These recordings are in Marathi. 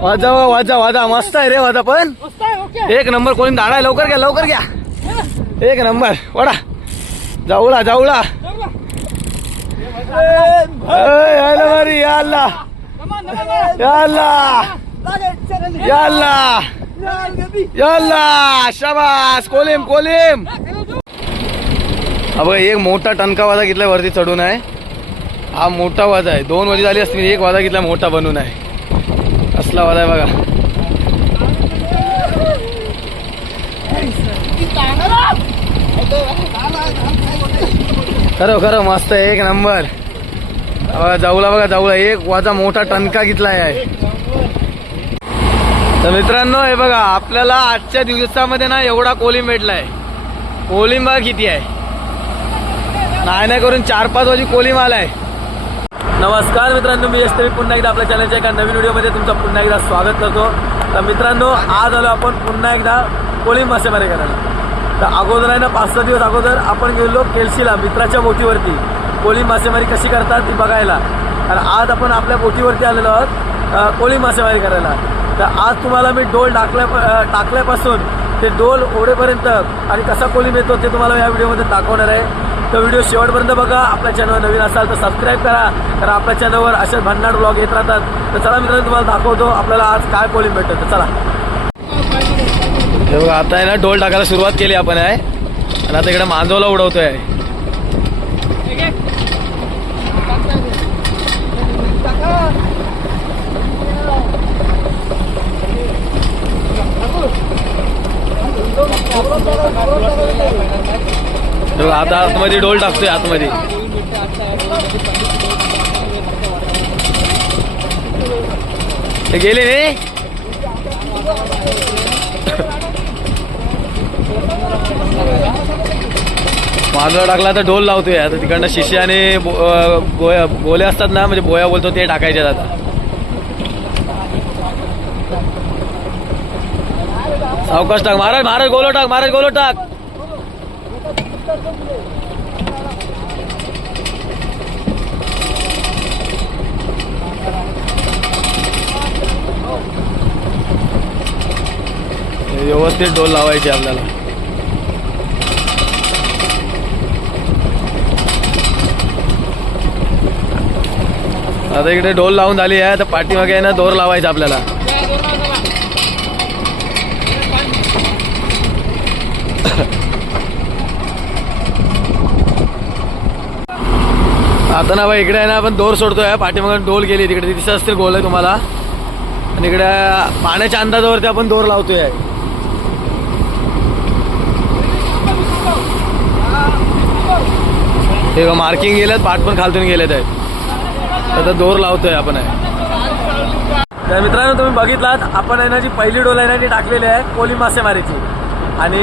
वाजा वाजा वाजा मस्त आहे रे वाजा पण. एक नंबर कोणी दाडा लवकर घ्या लवकर घ्या. एक नंबर. वडा. जाऊला जाऊला. अल्ला शाबास. कोलिम कोलिम. हा बघा एक मोठा टणका वाजा घेतलाय वरती चढून आहे. हा मोठा वाजा आहे. दोन वजी झाली असतील एक वाजा घेतला मोठा बनून आहे. असला वाला आहे बघा. खरं खरं मस्त आहे एक नंबर. बघा जाऊला बघा जाऊला. एक वाजा मोठा टणका घेतला आहे. तर मित्रांनो हे बघा आपल्याला आजच्या दिवसामध्ये ना एवढा कोलिम भेटलाय. कोलिम बघा किती आहे. नाही नाही करून चार पाच वाजी कोलिम आलाय. नमस्कार मित्रांनो मी यश पुन्हा एकदा आपल्या चॅनलच्या एका नवीन व्हिडिओमध्ये तुमचं पुन्हा एकदा स्वागत करतो. तर मित्रांनो आज आलो आपण पुन्हा एकदा कोळी मासेमारी करायला. तर अगोदर आहे ना पाच सहा दिवस अगोदर आपण गेलो केलशीला मित्राच्या बोटीवरती. कोळी मासेमारी कशी करतात ती बघायला. आणि आज आपण आपल्या बोटीवरती आलेलो आहोत कोळी मासेमारी करायला. तर आज तुम्हाला मी डोल टाकल्या टाकल्यापासून ते डोल ओढेपर्यंत आणि कसा कोळी मिळतो ते तुम्हाला या व्हिडिओमध्ये दाखवणार आहे. तर व्हिडिओ शेवटपर्यंत बघा. आपल्या चॅनल नवीन असाल तर सबस्क्राईब करा. कारण आपल्या चॅनलवर असे भन्नाट ब्लॉग येत राहतात. तर चला मित्रांनो तुम्हाला दाखवतो आपल्याला आज काय कोळी भेटतं. तर चला. बघा आता आहे ना डोल टाकायला सुरुवात केली आपण आहे. आणि आता इकडे मांजवला उडवतोय. Thank you. आता आतमध्ये डोल टाकतोय आतमध्ये. हे गेले रे. मांजरा टाकला तर ढोल लावतोय आता तिकडनं शिष्य आणि गोया गोले असतात ना म्हणजे बोया बोलतो ते टाकायचे आता. सावकाश टाक महाराज महाराज गोलो टाक महाराज गोलो टाक. व्यवस्थित ढोल लावायचे आपल्याला. आता इकडे ढोल लावून झाली आहे तर पाठीमागे आहे ना दोर लावायचा आपल्याला. आता ना बाई इकडे आहे ना आपण दोर सोडतोय पाठीमागे डोल गेली तिकडे दिसत असतील गोल आहे तुम्हाला. आणि इकडे पाण्याच्या अंदाजावरती आपण दोर लावतोय. हे मार्किंग गेलेत पाठ पण खालतून गेलेत आहेत. आता दोर लावतोय आपण आहे. तर मित्रांनो तुम्ही बघितलात आपण आहे ना जी पहिली डोल आहे ना ती टाकलेली आहे कोली मासेमारीची. आणि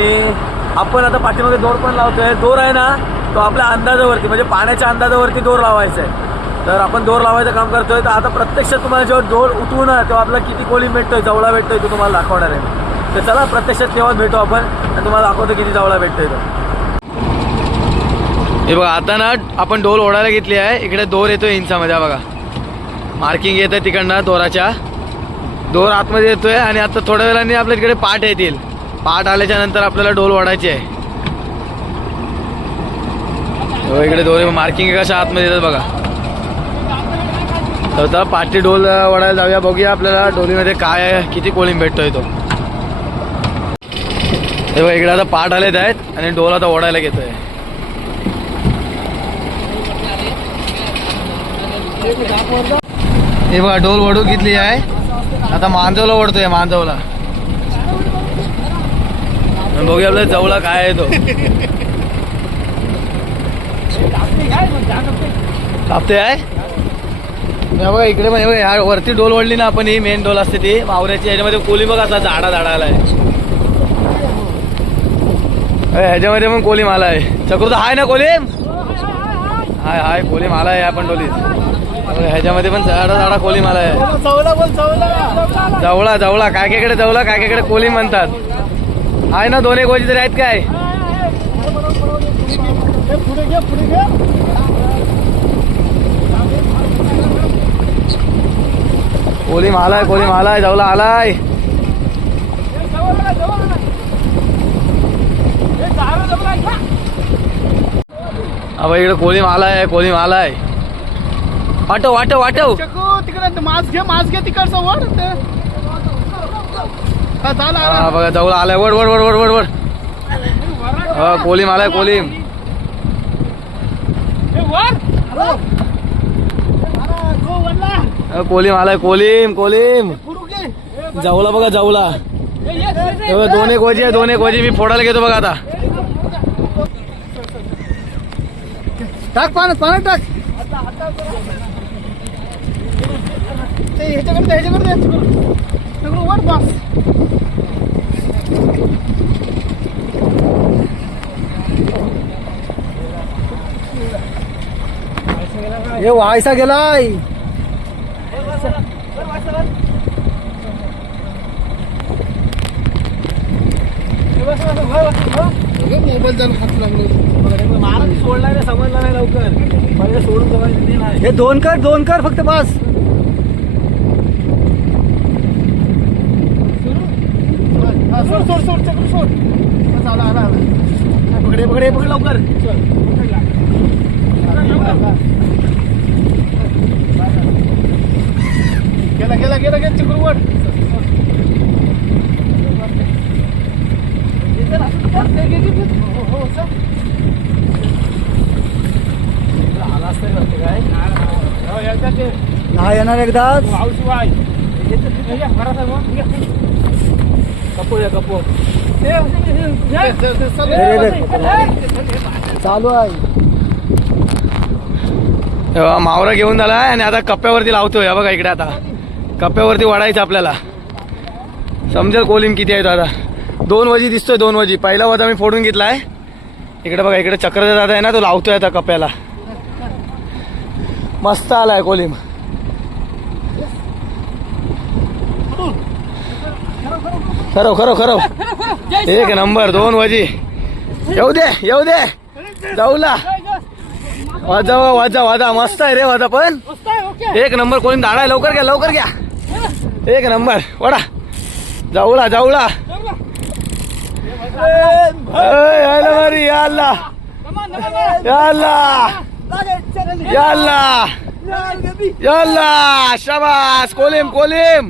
आपण आता पाठीमागे दोर पण लावतोय. दोर आहे ना तो आपल्या अंदाजावरती म्हणजे पाण्याच्या अंदाजावरती दोर लावायचा आहे. तर आपण दोर लावायचं काम करतोय. तर आता प्रत्यक्षात तुम्हाला जेव्हा दोर उठवून तेव्हा आपला किती कोळी भेटतोय जवळा भेटतोय तो तुम्हाला दाखवणार आहे. तर चला प्रत्यक्षात तेव्हा भेटू आपण आणि तुम्हाला दाखवतो किती जवळा भेटतोय तो. हे बघा आता ना आपण डोल ओढायला घेतली आहे. इकडे दोर येतोय इंचामध्ये बघा. मार्किंग येत आहे तिकडनं दोराच्या. दोर आतमध्ये येतोय आणि आता थोड्या वेळाने आपल्या तिकडे पाठ येतील. पाठ आल्याच्यानंतर आपल्याला डोल ओढायची आहे. हो, इकडे दोरी मार्किंग कशा आतमध्ये येतात बघा. तर आता पाठी डोल ओढायला जाऊया बघूया आपल्याला डोलीमध्ये काय आहे किती कोळीम भेटतोय तो. हे बघा इकडे आता पाठ आलेत आहेत आणि डोल आता ओढायला घेतोय. हे बघा डोल ओढू घेतली आहे. आता मांजवला ओढतोय मांजवला. बघूया आपल्या जवळा काय आहे तो. कापते आहे हे बघा इकडे पण हे बघा, ह्या वरती डोल ओढली ना आपण ही मेन डोल असते ती मावऱ्याची ह्याच्यामध्ये कोली बघा असा झाडा झाडाला आहे ह्याच्यामध्ये पण कोलिम आला आहे चक्र हाय ना कोलिम हाय हाय कोलिम आला आहे आपण डोलीत ह्याच्यामध्ये पण झाडा झाडा कोलिम आला आहे जवळा जवळा काय कायकडे जवळा काय कायकडे कोलिम म्हणतात आहे ना दोन एक गोजी तरी आहेत काय कोलीम आलाय कोलीम आलाय जाऊला आलाय. अबा इकडे कोलीम आलाय कोलीम आलाय वाटव वाटव वाटव. तिकडे मास्क घे मास्क घे तिकड वर हा, बघा जाऊला आलाय. वड वड वड वड वड वड. हा, कोलिम आलाय कोलीम वर. कोलीम आलाय कोलीम कोलीम. जाऊला बघा जाऊला. हे, ये, दोन एक वजी आहे दोन एक वजी. मी फोडायला घेतो बघा आता. टाक पाण्यात पाण्यात टाक. ते ह्याच्याकडे ह्याच्याकडे वर हे व्हायचा गेलाय. मोबाईल जाऊन लागलो सोडला नाही समजला नाही लवकर पहिले सोडून नाही हे दोन कर दोन कर फक्त बस. सोड सोड सोड चक्र सोड. आला आला पकडे पकडे पकड लवकर. गेला गेला गेला गेला चक्र वर नाही येणार एकदाच कपूर आहे कपूर चालू आहे. मावरा घेऊन झालाय आणि आता कप्प्यावरती लावतोय. हा बघा इकडे आता. कप्प्यावरती वाढायचं आपल्याला. समजेल कोलिम किती आहे दादा दोन वजी दिसतोय दोन वजी. पहिला वजा मी फोडून घेतलाय इकडे बघा इकडे चक्र दादा आहे ना तो लावतोय आता कप्प्याला. मस्त आलाय कोलिम खरो खरो खरो एक नंबर दोन वजी. येऊ दे येऊ दे. जाऊला. वाजा वाजा वाजा. मस्त आहे रे वाजा पण. एक नंबर कोणी दाडा लवकर घ्या लवकर घ्या. एक नंबर वडा. जाऊला जाऊला. ए, यायला बरी या अल्ला या अल्ला या अल्ला या अल्ला शाबास कोलिम कोलिम.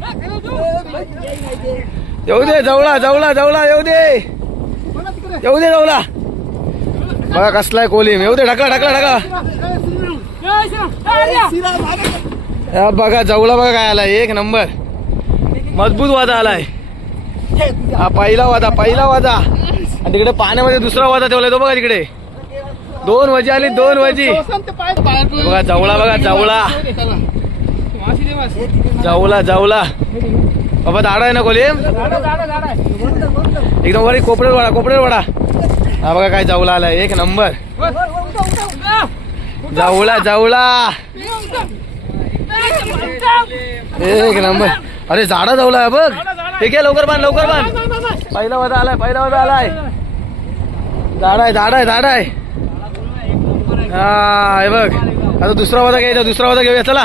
येऊ दे जवळा जवळा जवळा येऊ दे. येऊ दे जवळा बघा कसलाय कोलिम. येऊ दे ढकला ढकला ढकला बघा जवळा बघा काय आलाय. एक नंबर. मजबूत वादा आलाय. हा पहिला वादा पहिला वादा. आणि तिकडे पाण्यामध्ये दुसरा वादा ठेवलाय तो बघा तिकडे. दोन वजी आली दोन वजी. बघा जवळा बघा जवळा. जवला जवला बाबा दाडा आहे ना कोलेम एकदम वरी कोपऱ्यात वाडा कोपऱ्यात वाडा हा बघा काय जाऊला आलाय. एक नंबर. जाऊला जाऊला एक नंबर. अरे झाडा आहे बघ. ठीक आहे लवकर बांध लवकर बांध. पहिला वादा आलाय पहिला वादा आलाय. झाड आहे झाड आहे झाड आहे हा हे बघ. आता दुसरा वादा घ्यायचा दुसरा वादा घेऊया चला.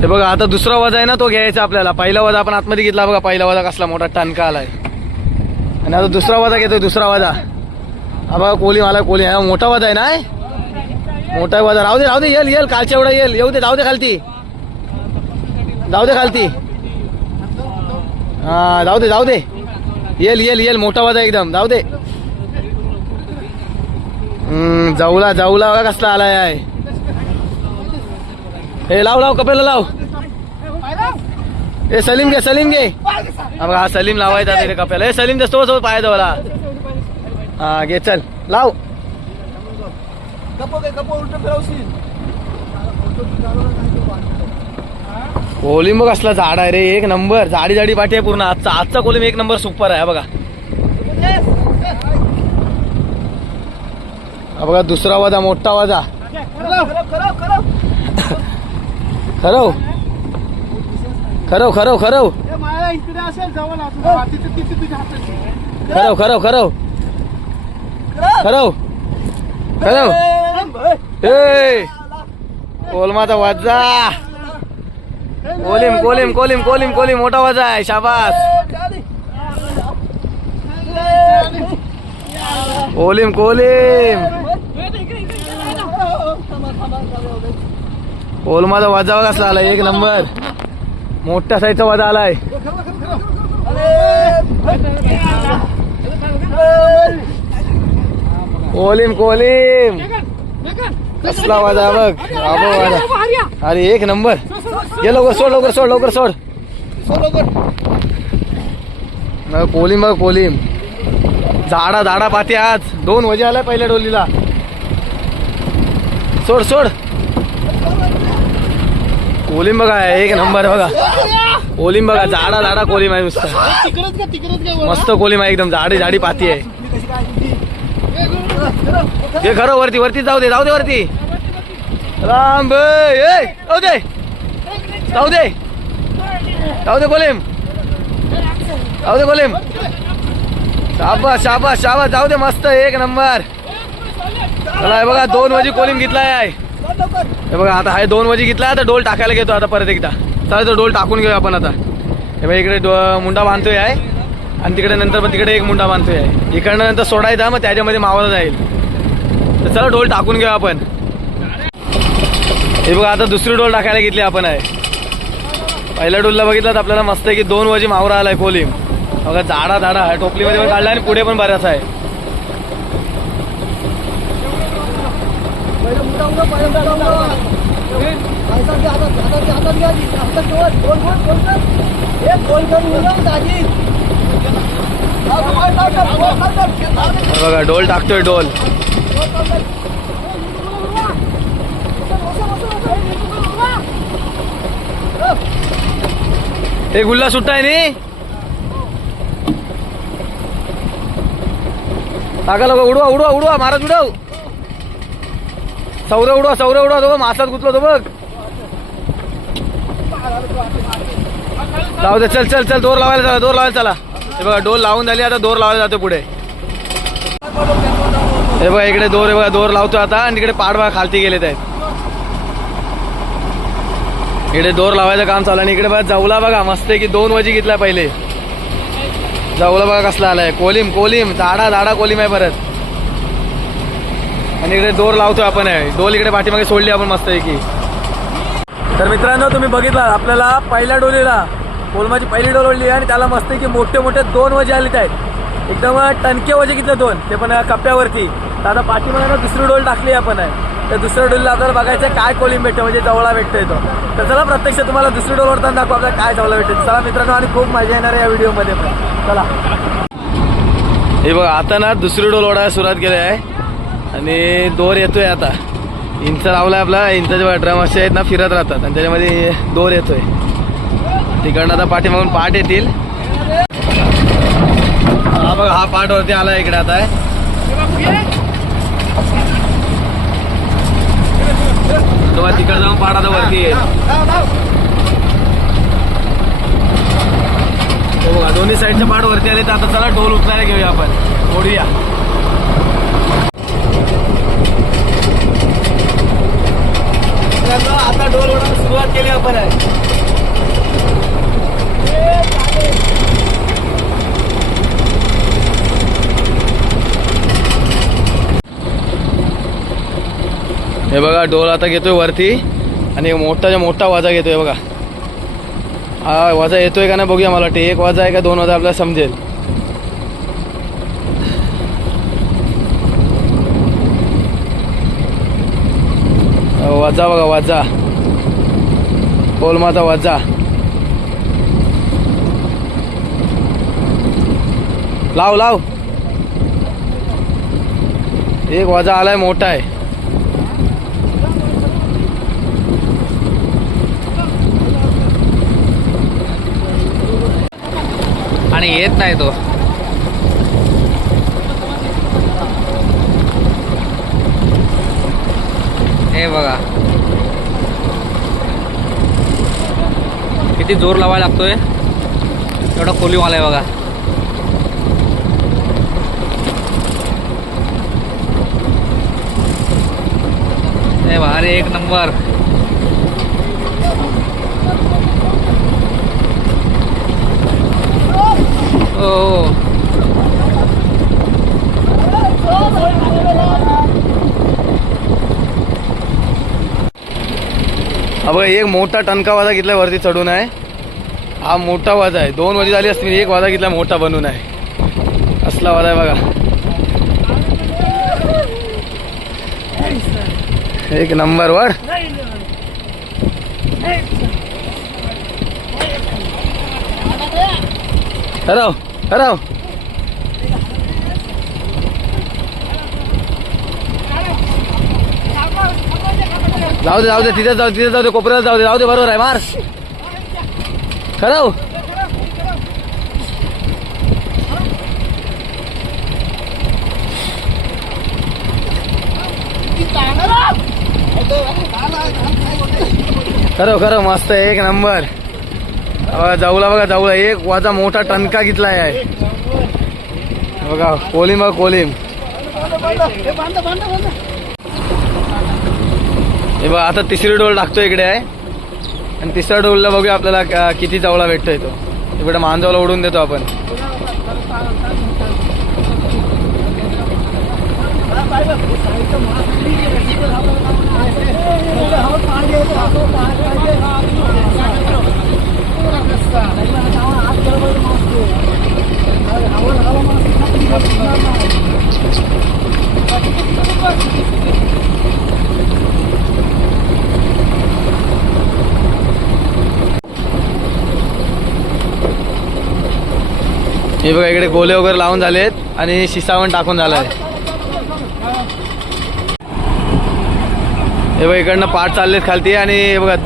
हे बघा आता दुसरा वाजा आहे ना तो घ्यायचा आपल्याला. पहिला वाजा आपण आतमध्ये घेतला बघा पहिला वाजा कसला मोठा टणका आलाय. आणि आता दुसरा वाजा घेतोय दुसरा वाजा हा बघा कोली मला कोली मोठा वाजा आहे ना मोठा वाजा राहू दे राहू दे येल येल कालच्या एवढा येल. येऊ दे जाऊ दे खालती. जाऊ दे खालती। हा जाऊ दे जाऊ दे। येल येल येल, मोठा वाजा एकदम जाऊ दे। हम्म जाऊला जाऊला, बघा कसला आलाय हे, लाव लाव कपेला लाव. ए, सलीम घे सलीम घे. हा सलीम लावायचा तिथे कपेला ए, सलीम सोबत सोबत पाय जवळा. हा, घे, चल, लाव. कोलिम बघ असला झाड आहे रे एक नंबर. झाडी झाडी पाठी आहे पूर्ण. आजचा आजचा कोलिम एक नंबर सुपर आहे बघा. बघा दुसरा वाजा मोठा वाजा. खरव. खरव खरव खरव. खरव खरव खरव. खरव. खरव. ए! कोलमाचा वाजा. कोलिम कोलिम कोलिम कोलिम कोलिम मोठा वजा आहे शाबास. कोलिम कोलिम कोल माझा वाजावा कसला आलाय एक नंबर. मोठ्या साईजचा वाजा आलाय. कोलिम कोलिम कसला वाजा बघ. अरे एक नंबर. ये लवकर सोड लवकर सोड लवकर सोड. मग कोलिम बघ कोलिम झाडा झाडा पाती आज. दोन वजे आलाय पहिल्या डोलीला. सोड सोड. कोलिम बघा एक नंबर बघा. कोलिम बघा झाडा झाडा कोलिम आहे नुसतं. मस्त कोलिम आहे एकदम. झाडी झाडी पाती आहे हे खरं वरती वरती जाऊ दे जाऊ दे वरती. राम बे ए, जाऊ दे. जाऊ दे. जाऊ दे कोलिम जाऊ दे कोलिम शाबा शाबा शाबा जाऊ दे मस्त एक नंबर. चला हे बघा दोन वजी कोलिम घेतलाय आहे हे बघा आता हा दोन वाजी घेतलाय आता डोल टाकायला घेतो आता परत एकदा. चला तो डोल टाकून घेऊ आपण आता. हे बघा इकडे मुंडा बांधतोय आहे आणि तिकडे नंतर पण तिकडे एक मुंडा बांधतोय आहे इकडनं नंतर सोडायचा मग त्याच्यामध्ये मावाला जाईल. तर चला डोल टाकून घेऊ आपण. हे बघा आता दुसरी डोल टाकायला घेतली आपण आहे पहिल्या डोलला बघितलं तर आपल्याला मस्त आहे की दोन वजी मावरा आलाय कोलिम बघा झाडा झाडा. आहे टोपलीमध्ये पण काढला आणि पुढे पण बऱ्याच आहे. बघा डोल टाकतोय डोल. हे गुल्ला सुट्टा आहे नी? टाका लोक उडवा उडवा उडवा महाराज उडव. सौर उडवा सौर उडवा तो मासात गुतलो तो बघ. जाऊ दे चल चल चल दोर लावायला चला दोर लावायला चला. हे बघा डोर लावून झाली आता दोर लावायला जातो पुढे. हे बघा इकडे दोर हे बघा दोर लावतो आता आणि तिकडे पाड बघा खालती गेलेत आहेत. इकडे दोर लावायचं काम चालू आणि इकडे बघा जवला बघा मस्त आहे की दोन वजी घेतला पहिले. जवला बघा कसला आलाय. कोलिम कोलिम झाडा झाडा कोलिम आहे परत. आणि इकडे दोर लावतोय आपण आहे. डोल इकडे पाठीमागे सोडली आपण मस्त आहे की. तर मित्रांनो तुम्ही बघितला आपल्याला पहिल्या डोलीला कोलमाची पहिली डोल ओढली आणि त्याला मस्त की मोठे मोठे दोन वजे आलेत आहेत. एकदम टणके वजे घेतले दोन ते पण कप्प्यावरती. आता पाठीमागे दुसरी डोल टाकली आपण आहे. तर दुसऱ्या डोलीला आपल्याला बघायचं काय कोलिम भेटतो म्हणजे जवळा भेटतोय तो. तर चला प्रत्यक्ष तुम्हाला दुसरी डोल ओढताना दाखवा आपल्याला काय जवळा भेटते चला मित्रांनो आणि खूप मजा येणार आहे या व्हिडिओमध्ये पण. चला. हे बघा आता ना दुसरी डोल ओढायला सुरुवात केली आहे. आणि दोर येतोय आता. इंच लावलाय आपला इंचाचे बघा ड्रम असे आहेत ना फिरत राहतात. आणि त्याच्यामध्ये दोर येतोय. तिकडनं आता पाठीमागून पाठ येतील. हा बघा हा पाठ वरती आला इकडे आता. तो तेव्हा तिकडे जाऊन पाडा वरती हो, बघा दोन्ही साईडचे पाड वरती आले तर आता चला ढोल उचलायला घेऊया आपण. ओढूया. आता डोल ओढायला सुरुवात केली आपण. हे बघा डोल आता घेतोय वरती आणि मोठाच्या मोठा वाजा घेतोय बघा. हा वाजा येतोय का नाही बघूया मला वाटते. एक वाजा आहे का दोन वाजा आपल्याला समजेल. वाजा बघा वाजा. कोलमाचा वाजा. लाव लाव. एक वाजा आलाय मोठा आहे. आणि येत नाही तो. हे बघा. किती जोर लावायला लागतोय. एवढा खोली आहे बघा. हे बघा अरे एक नंबर. हो. अगं एक मोठा टनका वाजा घेतला वरती चढून आहे. हा मोठा वाजा आहे. दोन वाजी झाली असते एक वाजा घेतला मोठा बनून आहे. असला वाजा आहे बघा. एक नंबर वर. हॅलो. हराव जाऊ दे जाऊ दे तिथे जाऊ तिथे जाऊ दे कोपऱ्याला जाऊ दे जाऊ दे बरोबर आहे मार. खरं हो? खरं हो, खरं हो, मस्त आहे एक नंबर. जाऊला बघा जाऊला. एक वाजा मोठा टणका घेतला आहे बघा कोलिम बघा कोलिम हे बघा आता तिसरी डोल टाकतो इकडे आहे. आणि तिसऱ्या डोलला बघूया आपल्याला किती जावळा भेटतोय तो. इकडे मांजवला उडून देतो आपण. हे बघा इकडे गोले वगैरे लावून झालेत आणि शिसावण टाकून झालाय. हे बघा इकडनं पाठ चाललेत खालती आणि हे बघा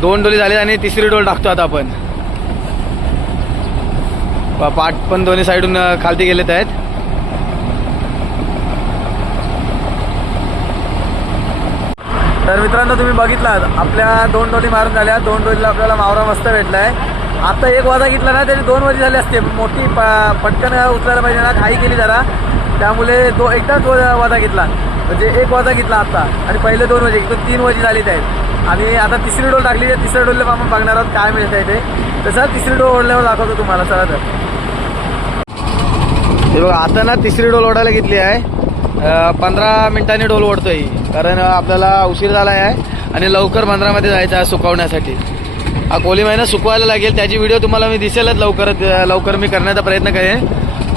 दोन डोली झाले आणि तिसरी डोल टाकतो आता आपण. पाठ पण दोन्ही साईडून खालती गेलेत आहेत. तर मित्रांनो तुम्ही बघितलात आपल्या दोन डोली मारून झाल्या. दोन डोलीला आपल्याला मावरा मस्त भेटलाय. आता एक वाजा घेतला ना त्याची दोन वाजी झाली असते. मोठी प- पटकन उचलायला पाहिजे ना घाई केली जरा. त्यामुळे तो एकदाच वाजा घेतला. म्हणजे एक वाजा घेतला आता. आणि पहिले दोन वाजे तीन वाजी झाली आहेत. आणि आता तिसरी डोल टाकली आहे. तिसऱ्या डोलला आपण बघणार आहोत काय मिळत आहे ते. तसं तिसरी डोल ओढल्यावर दाखवतो तुम्हाला. चला तर. हे बघा आता ना तिसरी डोल ओढायला घेतली आहे. पंधरा मिनिटांनी डोल ओढतोय. कारण आपल्याला उशीर झाला आहे आणि लवकर बंदरामध्ये जायचं आहे सुकवण्यासाठी. हा कोळी महिना सुकवायला लागेल. त्याची व्हिडिओ तुम्हाला मी दिसेलच लवकरच. लवकर मी करण्याचा प्रयत्न करेन.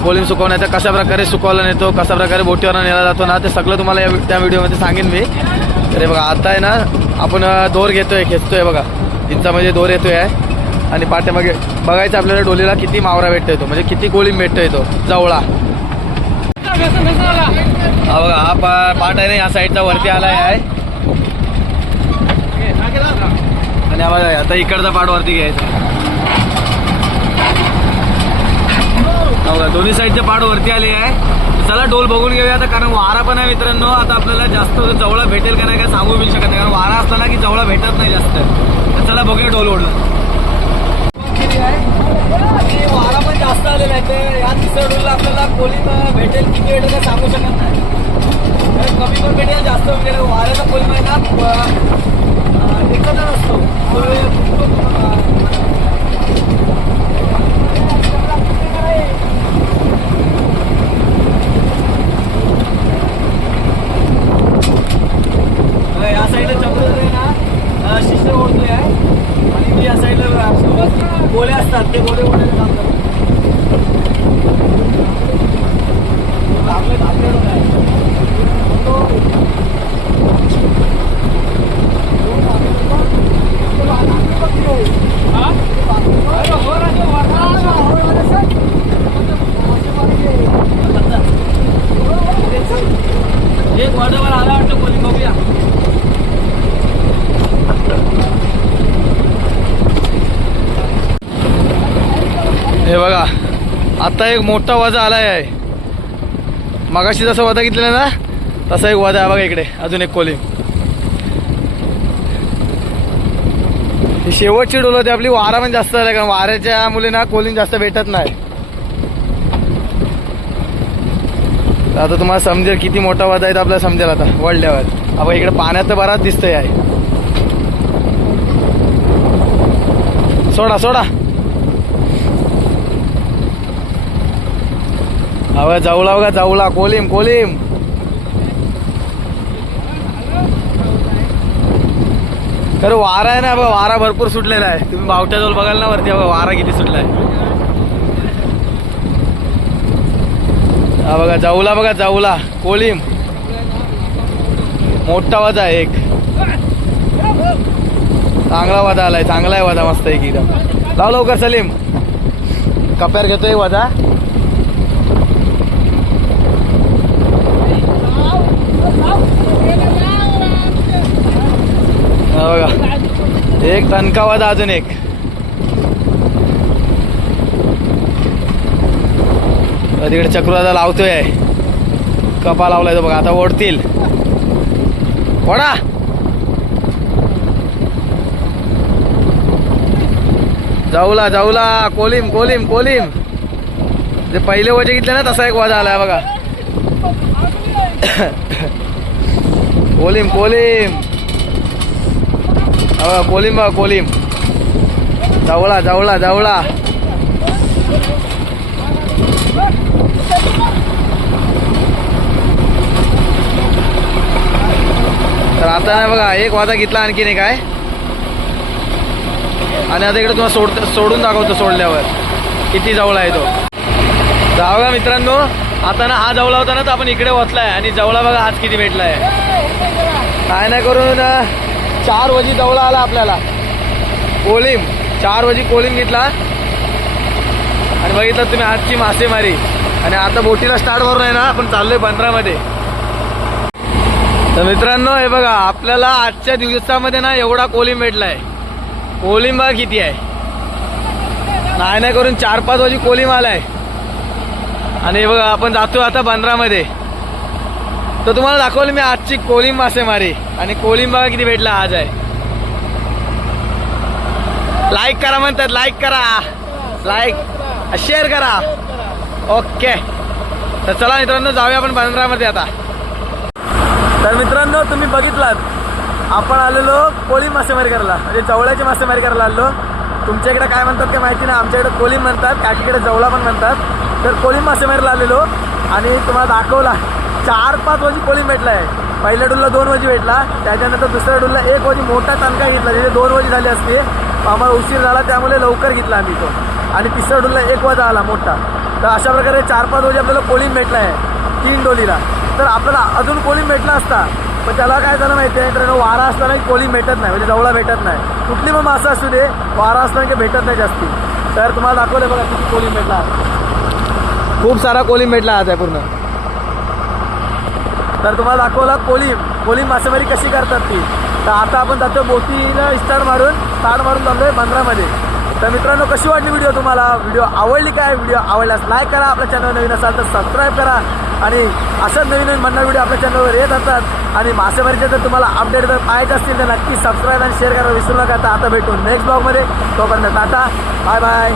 कोलिम सुकवण्याचा कशा प्रकारे सुकवायला नेतो कशा प्रकारे बोटीवर नेला जातो ना ते सगळं तुम्हाला या त्या व्हिडिओमध्ये सांगेन मी. तरी बघा आता आहे ना आपण दोर घेतोय खेचतोय बघा. इंचामध्ये दोर येतोय आहे. आणि पाठीमागे बघायचं आपल्याला डोलीला किती मावरा भेटतोय तो. म्हणजे किती कोळी भेटतोय तो. जवळा. हा बघा हा पा पाट आहे ना या साईडचा वरती आलाय आहे. आणि आता इकडचा पाट वरती घ्यायचा. दोन्ही साईडचे पाट वरती आले आहे. चला डोल बघून घेऊया आता कारण वारा पण आहे मित्रांनो. आता आपल्याला जास्त जवळ भेटेल का नाही काय सांगू बी शकत नाही कारण वारा असला ना की जवळ भेटत नाही जास्त. तर चला बघूया डोल ओढला आणि वारा पण जास्त आलेला आहे तर या तिसऱ्या डोलला आपल्याला कोलीत भेटेल किती भेटेल काय सांगू शकत नाही. कमी पण भेटेल जास्त पण भेटेल वाऱ्याचा कोली माहिती ना एकत्र असतो también. आता एक मोठा वाजा आलाय. आहे मगाशी जसा वादा घेतलेला ना तसा एक वादा आहे बघा इकडे. अजून एक कोली ही शेवटची डोल होती आपली वारा पण जास्त झाला कारण वाऱ्याच्या मुले ना कोलिंग जास्त भेटत नाही. आता तुम्हाला समजेल किती मोठा वादा आहे आपल्याला समजेल आता वळल्यावर आपण इकडे पाण्यात तर बराच दिसतंय आहे. सोडा सोडा. हवा जाऊला बघा जाऊला कोलिम कोलिम. तर वारा आहे ना बा वारा भरपूर सुटलेला आहे. तुम्ही बावट्याजवळ बघाल ना वरती बघा वारा किती सुटलाय. हा बघा जाऊला बघा जाऊला कोलिम. मोठा वाजा आहे एक. चांगला वादा आलाय चांगला आहे वादा मस्त एक एकदम. लाव लवकर सलीम. कप्यार घेतोय वादा हा बघा एक तणका अजून एक. तिकडे चक्रुवादा लावतोय. कपा लावलाय तो बघा आता ओढतील. ओढा. जाऊला जाऊला. कोलिम कोलिम कोलिम. जे पहिले वजे घेतले ना तसा एक वाजा आलाय बघा. कोलिम कोलिम. हो बघा, कोलिम बघा कोलिम जावळा जावळा जावळा. तर आता नाही बघा एक वाजा घेतला आणखीन एक आहे. आणि आता इकडे तुम्हाला सोड सोडून दाखवतो सोडल्यावर. किती जवळ आहे तो. जाऊ का मित्रांनो आता ना हा जवळा होता ना तर आपण इकडे ओतलाय आणि जवळा बघा आज किती भेटलाय. काय नाही करून चार वजी जवळ आला आपल्याला. कोलिम चार वजी कोलिम घेतला. आणि बघितलं तुम्ही आजची मासेमारी. आणि आता बोटीला स्टार्ट करून आहे ना आपण चाललोय बंदरामध्ये. तर मित्रांनो हे बघा आपल्याला आजच्या दिवसामध्ये ना एवढा कोलिम भेटलाय. कोलिम बघा किती आहे. नाही नाही करून चार पाच वाजी कोलिम आलाय. आणि हे बघा आपण जातो आता बंदरामध्ये. तर तुम्हाला दाखवलं मी आजची कोलिंब मासेमारी आणि कोलिंबा किती भेटला आज आहे लाईक करा म्हणतात लाईक करा. लाईक शेअर करा. ओके तर चला मित्रांनो जाऊया आपण बांद्रामध्ये आता. तर मित्रांनो तुम्ही बघितलात आपण आलेलो कोळी मासेमारी करायला. म्हणजे जवळ्याची मासेमारी करायला आलो तुमच्या इकडे काय म्हणतात काय माहिती नाही आमच्या इकडे कोळी म्हणतात काकीकडे जवळा पण म्हणतात. तर कोळी मासेमारीला आलेलो. आणि तुम्हाला दाखवला चार पाच वाजी कोळी भेटला आहे पहिल्या डुलला दोन वाजी भेटला. त्याच्यानंतर दुसऱ्या डुलला एक वाजी मोठा तणका घेतला म्हणजे दोन वाजी झाली असते. आम्हाला उशीर झाला त्यामुळे लवकर घेतला आम्ही तो. आणि तिसऱ्या डुलला एक वाजा आला मोठा. तर अशा प्रकारे चार पाच वाजी आपल्याला कोळीम भेटला आहे तीन डोलीला. तर आपल्याला अजून कोळीम भेटला असता? पण त्याला काय झालं माहिती आहे मित्रांनो? वारा असताना कोळी कोळीम भेटत नाही म्हणजे जवळा भेटत नाही. कुठली पण मासं असू दे वारा असताना की भेटत नाही जास्ती. तर तुम्हाला दाखवलं बघा किती कोळीम भेटला. खूप सारा कोळीम भेटला आज आहे पूर्ण. तर तुम्हाला दाखवला कोलीम कोलीम मासेमारी कशी करतात ती. तर आता आपण जातो बोटीला स्टार मारून स्टार मारून चाललोय बंदरामध्ये. तर मित्रांनो कशी वाटली व्हिडिओ तुम्हाला? व्हिडिओ आवडली काय? व्हिडिओ आवडल्यास लाईक करा आपल्या चॅनल नवीन असाल तर सबस्क्राईब करा. आणि असंच नवीन नवीन म्हणणार व्हिडिओ आपल्या चॅनलवर येत असतात आणि मासेमारीचे जर तुम्हाला अपडेट जर पाहायचे असतील तर नक्की सबस्क्राईब आणि शेअर करायला विसरू नका. आता भेटू नेक्स्ट ब्लॉगमध्ये तोपर्यंत टाटा. Bye bye